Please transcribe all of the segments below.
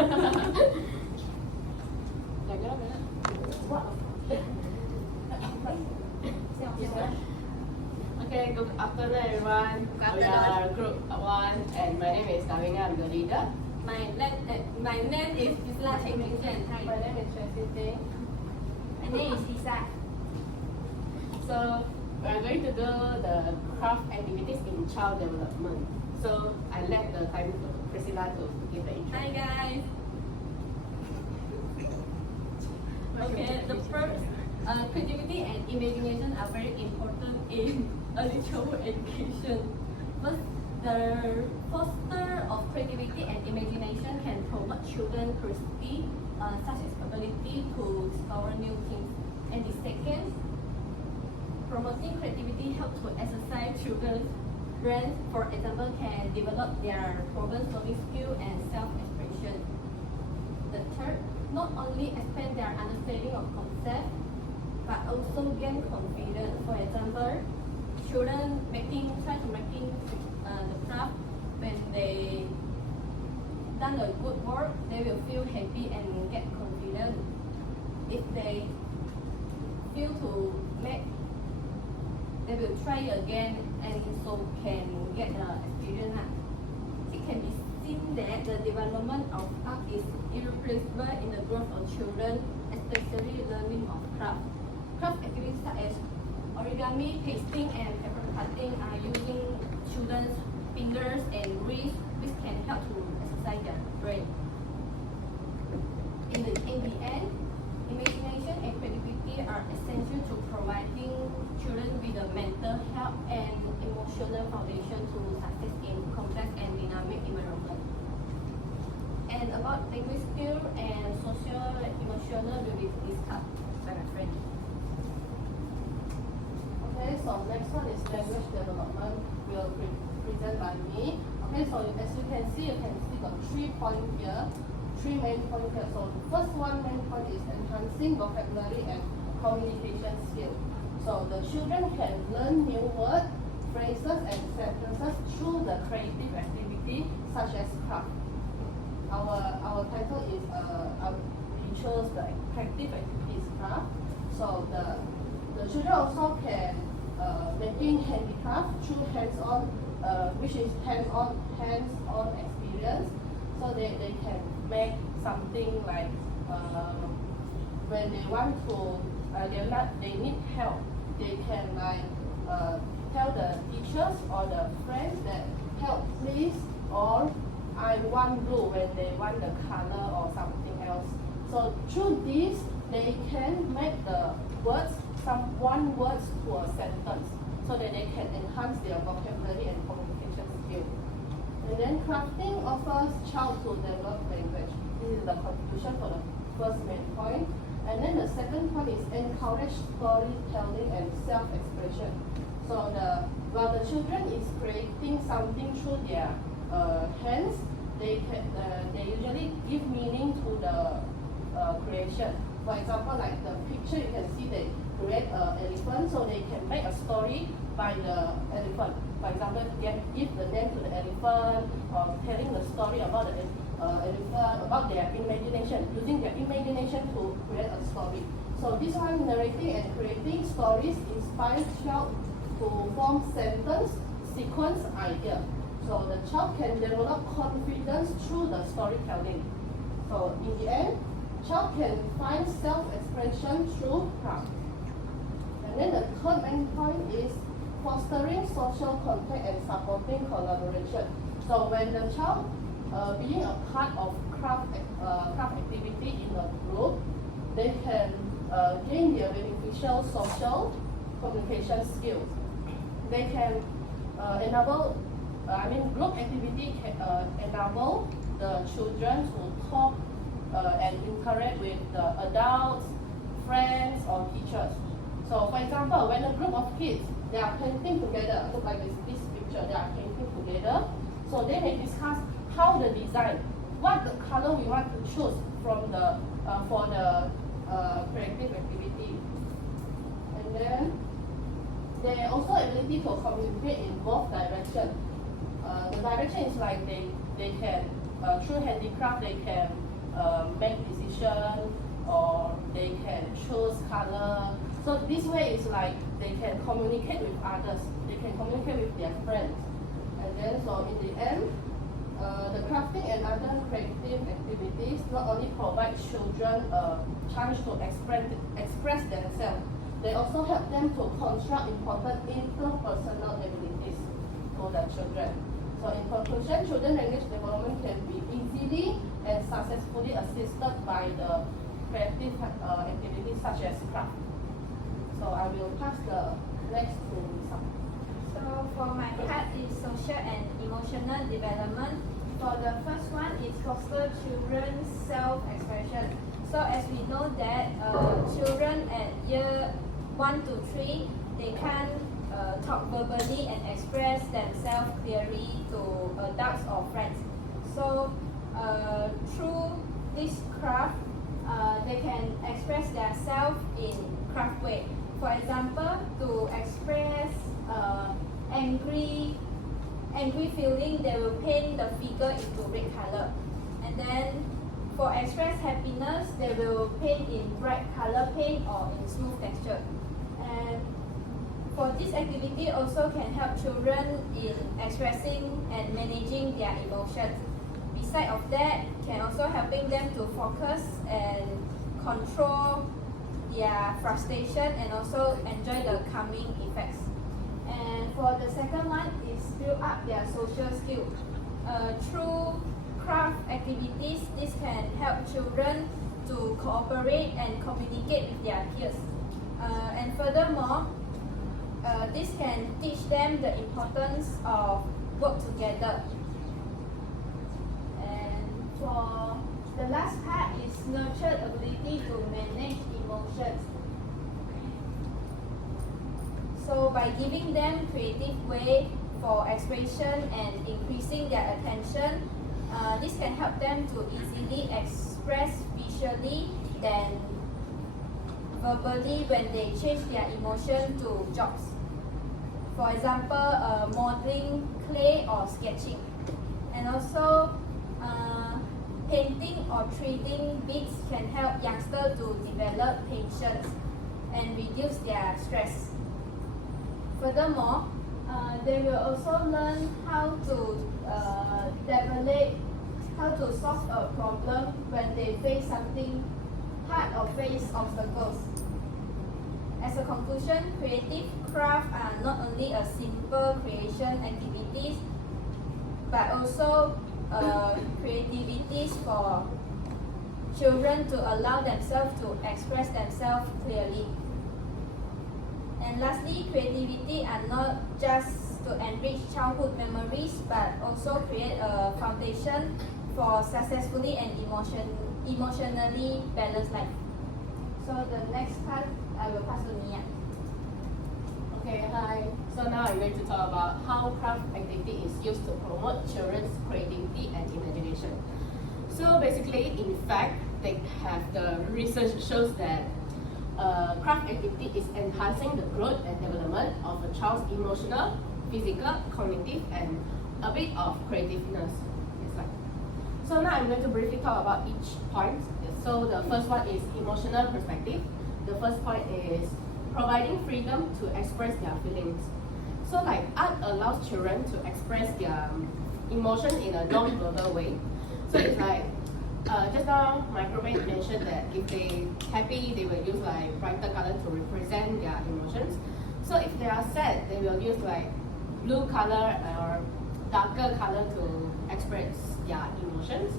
Okay, good afternoon everyone. We are group 1 and my name is Davina, I'm the leader. My name is Isla Cheng Ming Chen. Hi. My name is Tracy Ting. My name is Lisa. So we are going to do the craft activities in child development. So I let the time to Priscilla to give the intro. Hi guys. Okay, the first, creativity and imagination are very important in early childhood education. First, the foster of creativity and imagination can promote children curiosity, such as ability to discover new things. And the second, promoting creativity helps to exercise children's brains. For example, can develop their problem-solving skill and self-expression. The third, not only expand their understanding of concepts, but also gain confidence. For example, children try to making the craft. When they done a good work, they will feel happy and get confident. If they feel to make, they will try again and so can get the experience. It can be seen that the development of art is irreplaceable in the growth of children, especially learning of craft. Craft activities such as origami, pasting, and paper cutting are using children's fingers and wrists, which can help to exercise their brain. In the end, imagination and creativity are essential to providing children with a mental health and emotional foundation to success in complex and dynamic environment. And about language skill and social emotional will be discussed by my friend. Okay, so next one is language development. Will be presented by me. Okay, so as you can see the 3 points here, 3 main points here. So the first one main point is enhancing vocabulary and communication skill. So the children can learn new words, phrases, and sentences through the creative activity such as craft. Our title is we chose the creative activities craft. So the children also can making handicraft through hands-on, which is hands-on experience. So they can make something like when they want to they need help, they can like tell the teachers or the friends that help please, or I want blue when they want the color or something else. So through this they can make the words one words to a sentence, so that they can enhance their vocabulary and communication skill. And then crafting offers child to develop language. This is the contribution for the first main point. And then the second point is encourage storytelling and self-expression. So while the children is creating something through their hands, they usually give meaning to the creation. For example, like the picture, you can see they create an elephant, so they can make a story by the elephant. For example, they give the name to the elephant, or telling the story about the elephant, about their imagination, using their imagination to create a story. So this one, narrating and creating stories inspires child to form sentence, sequence, idea. So the child can develop confidence through the storytelling. So in the end, child can find self-expression through craft. And then the third main point is fostering social contact and supporting collaboration. So when the child being a part of craft activity in a group, they can gain their beneficial social communication skills. They can group activity can enable the children to talk and interact with the adults, friends, or teachers. So for example, when a group of kids, they are painting together, look like this picture, they are painting together. So they may discuss how the design, what the color we want to choose from the for the creative activity. And then they also ability to communicate in both directions. The direction is like they can through handicraft they can make decision or they can choose color. So this way is like they can communicate with others. They can communicate with their friends. And then so in the end, the crafting and other creative activities not only provide children a chance to express themselves, they also help them to construct important interpersonal abilities for the children. So in conclusion, children language development can be easily and successfully assisted by the creative activities such as craft. So I will pass the next to Lisa. So for my part is social and emotional development. For the first one is foster children's self-expression. So as we know that children at year 1 to 3, they can't talk verbally and express themselves clearly to adults or friends. So through this craft, they can express themselves in craft way. For example, to express angry feeling, they will paint the figure into red color. And then for express happiness, they will paint in bright color paint or in smooth texture. And for this activity also can help children in expressing and managing their emotions. Besides of that, can also helping them to focus and control their frustration and also enjoy the calming effects. And for the second one is build up their social skills. Through craft activities, this can help children to cooperate and communicate with their peers. And furthermore, this can teach them the importance of work together. And for the last part is nurture ability to manage emotions. So by giving them creative way for expression and increasing their attention, this can help them to easily express visually than verbally when they change their emotion to jobs. For example, modeling clay or sketching. And also painting or treating beads can help youngsters to develop patience and reduce their stress. Furthermore, they will also learn how to solve a problem when they face something hard or face obstacles. As a conclusion, creative craft are not only a simple creation activities, but also creativities for children to allow themselves to express themselves clearly. And lastly, creativity are not just to enrich childhood memories, but also create a foundation for successfully and emotionally balanced life. So the next part, I will pass to Mia. Okay, hi. So now I'm going to talk about how craft activity is used to promote children's creativity and imagination. So basically, in fact, they have the research shows that craft activity is enhancing the growth and development of a child's emotional, physical, cognitive, and a bit of creativeness. So now I'm going to briefly talk about each point. So the first one is emotional perspective. The first point is providing freedom to express their feelings. So like art allows children to express their emotion in a non-verbal way. So it's like just now microwave mentioned that if they happy, they will use like brighter color to represent their emotions. So if they are sad, they will use like blue color or darker color to express their emotions.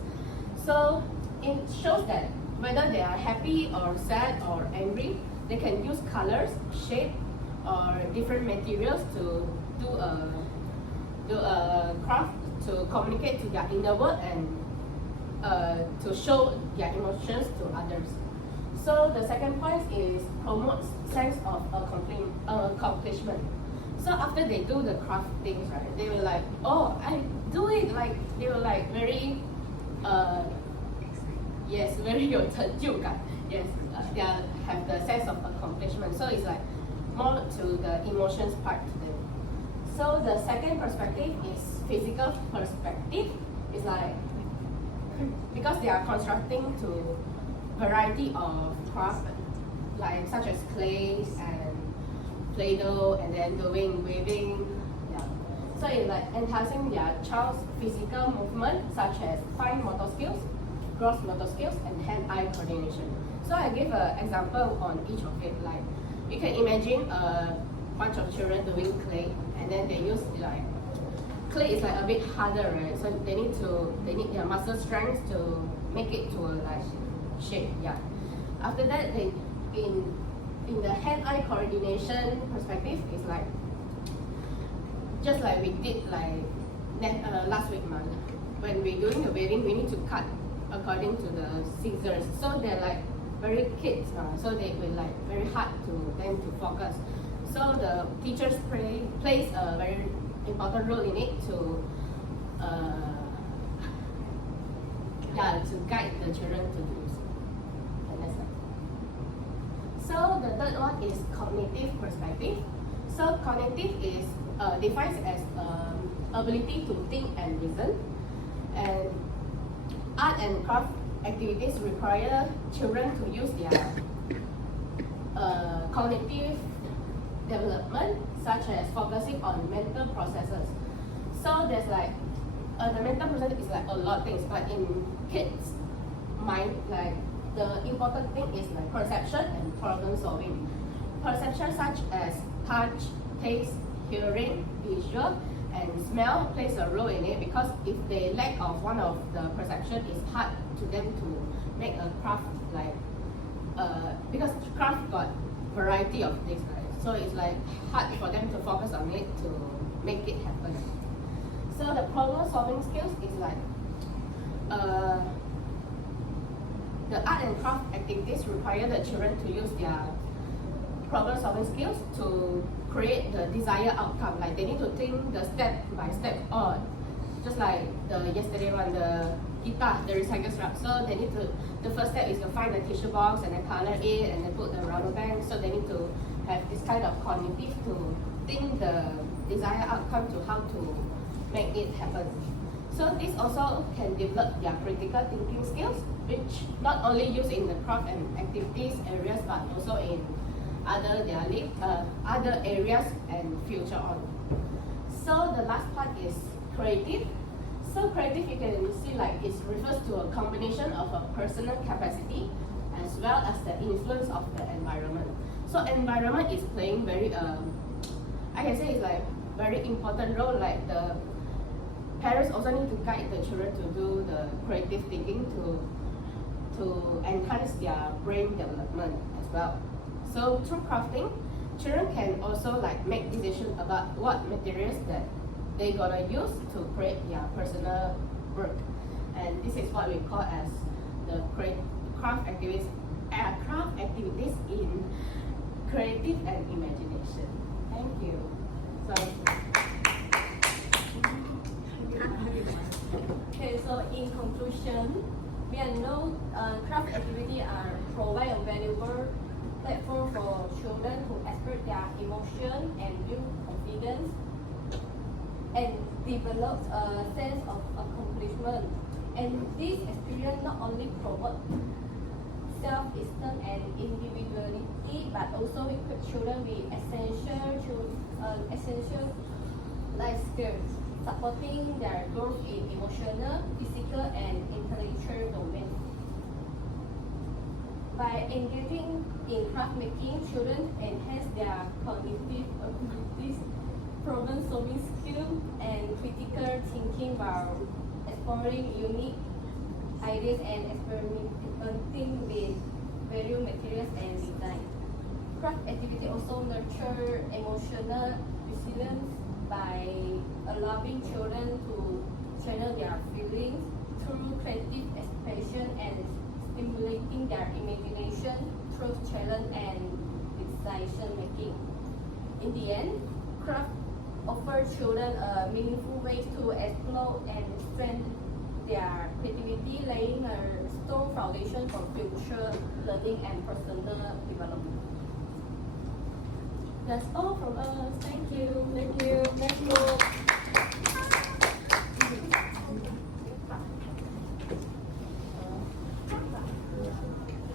So it shows that whether they are happy or sad or angry, they can use colors, shape, or different materials to do a craft to communicate to their inner world and to show their emotions to others. So the second point is promotes sense of accomplishment. So after they do the craft things, right, they will like, oh, I do it, like they will like very yes, very 有成就感. Yes, they have the sense of accomplishment. So it's like more to the emotions part to them. So the second perspective is physical perspective. It's like because they are constructing to variety of craft, like such as clay and Play-Doh, and then doing weaving. Yeah. So it's like enhancing their child's physical movement, such as fine motor skills, gross motor skills, and hand-eye coordination. So I give an example on each of it. Like you can imagine a bunch of children doing clay, and then they use like clay is like a bit harder, right? So they need their muscle strength to make it to a like shape. Yeah. After that, they in the hand-eye coordination perspective, is like just like we did like last week, man. When we're doing the weaving, we need to cut according to the scissors. So they're like very kids, so they will like very hard to them to focus. So the teachers plays a very important role in it to to guide the children to do so. And that's it. So the third one is cognitive perspective. So cognitive is defined as ability to think and reason, and art and craft activities require children to use their cognitive development, such as focusing on mental processes. So there's like the mental process is like a lot of things, but in kids' mind, like the important thing is like perception and problem solving. Perception such as touch, taste, hearing, visual, and smell plays a role in it, because if they lack of one of the perception, it's hard to them to make a craft like because craft got variety of things, right? So it's like hard for them to focus on it to make it happen. So the problem solving skills is like the art and craft activities require the children to use their problem solving skills to create the desired outcome. Like they need to think the step by step, or just like the yesterday one, the guitar, the recycle scrap. So they need to, the first step is to find the tissue box and then color it and then put the rubber band. So they need to have this kind of cognitive to think the desired outcome to how to make it happen. So this also can develop their critical thinking skills, which not only used in the craft and activities areas, but also in other areas and future on. So the last part is creative. So creative, you can see like it refers to a combination of a personal capacity as well as the influence of the environment. So environment is playing very I can say it's like very important role. Like the parents also need to guide the children to do the creative thinking to enhance their brain development as well. So through crafting, children can also like make decisions about what materials that they're gonna use to create their personal work. And this is what we call as the craft activities in creative and imagination. Thank you. So, okay, so in conclusion, we know craft activity are provide a valuable platform for children to express their emotion and build confidence and develop a sense of accomplishment. And this experience not only promote self-esteem and individuality, but also equip children with essential life skills, supporting their growth in emotional, physical, and intellectual domains. By engaging in craft making, children enhance their cognitive abilities, problem-solving skills, and critical thinking while exploring unique ideas and experimenting with various materials and design. Craft activity also nurture emotional resilience by allowing children to channel their feelings through creative expression and stimulating their imagination through challenge and decision making. In the end, craft offers children a meaningful way to explore and strengthen their creativity, laying a strong foundation for future learning and personal development. That's all from us. Thank you. thank you. Let's move.